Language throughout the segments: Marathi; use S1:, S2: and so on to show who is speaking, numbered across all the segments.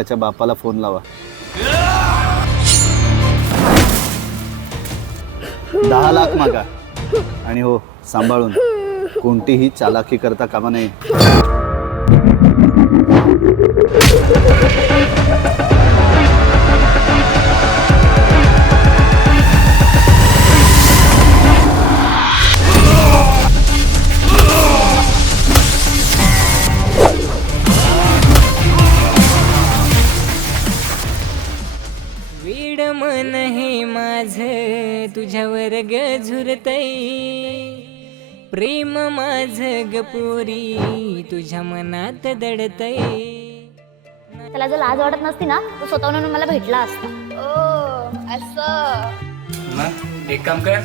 S1: त्याच्या बापाला फोन लावा. दहा लाख मागा. आणि हो सांभाळून. कोणतीही चालाकी करता कामा नये
S2: वेड मन हे माझ तुझ्यावर ग झुरतय प्रेम माझ ग पोरी तुझ्या मनात दडतय.
S3: त्याला जर लाज वाटत नसती ना तो स्वतःहून मला भेटला असता.
S4: ओ असं.
S5: मग एक काम कर.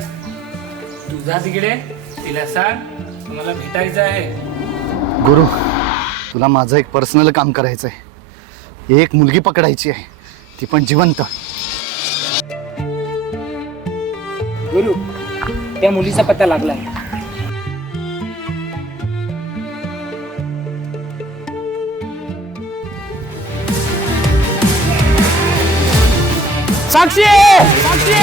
S5: तू जा तिकडे. तिला सांग मला भेटायचं आहे.
S1: गुरु तुला माझं एक पर्सनल काम करायचं आहे एक मुलगी पकडायची आहे. ती पण जिवंत.
S5: गुरु त्या मुलीचा पत्ता लागलाय साक्षी! साक्षी!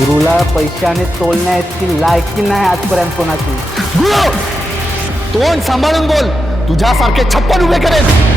S1: गुरुला पैशाने तोलण्याची लायकी नाही आजपर्यंत कोणाची. तोंड सांभाळून बोल. तुझ्यासारखे छप्पन उभे करेल.